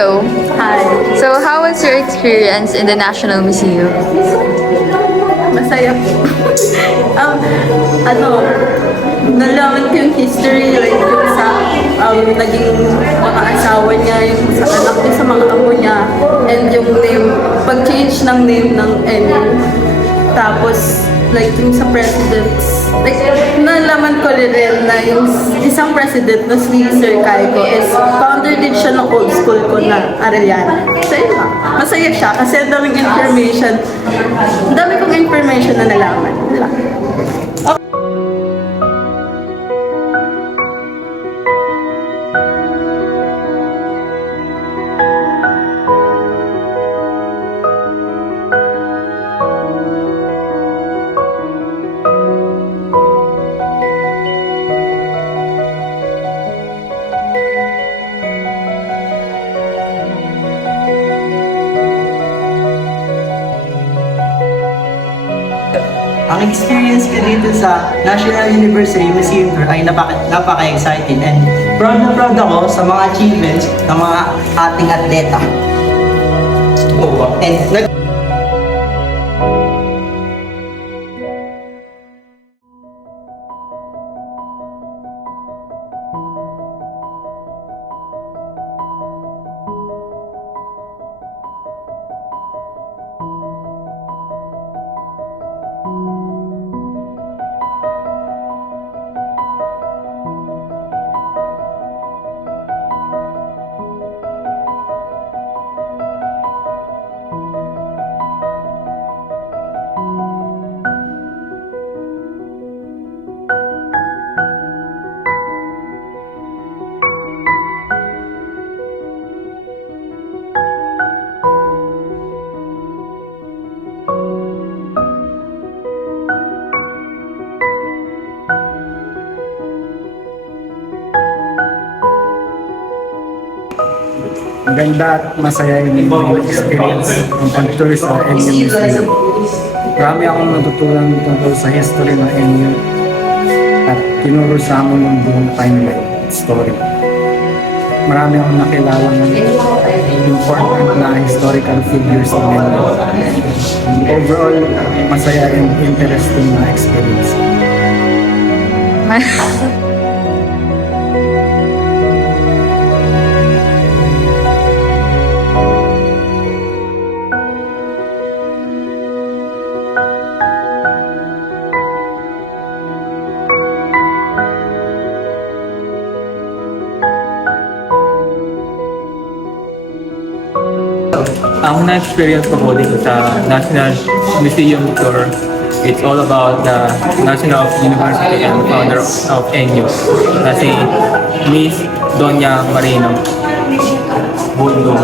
Hello. Hi. So, how was your experience in the National Museum? Masaya po. Nalaman ko yung history, like yung sa naging mga asawa niya, yung sa anak niya, sa mga amo niya, and yung name, pag-change ng name ng N. Tapos, like yung sa presidents, like nalaman ko rin na yung isang president na si Sir Cayco is founder din siya ng old school ko na Arellano. So yun lang. Masaya siya kasi ang daming information. Ang dami kong information na nalaman. Yun lang. Ang experience ko dito sa National University Museum Tour ay napaka-exciting and proud na proud ako sa mga achievements ng mga ating atleta. And Maganda at masaya yung experience ng pag-tour sa NU Museum. Marami akong natutunan tungkol sa history ng NU at tinuro sa amin ng buong timeline at story. Marami akong nakilala ng important na historical figures ng NU. Overall, masaya and interesting na experience. Ang na-experience ko po dito sa National Museum Tour, it's all about the National University and founder of NU, na si Miss Doña Marino Bundo.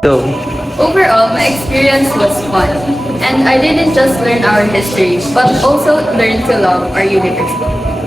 So, Overall, my experience was fun. And I didn't just learn our history, but also learn to love our university.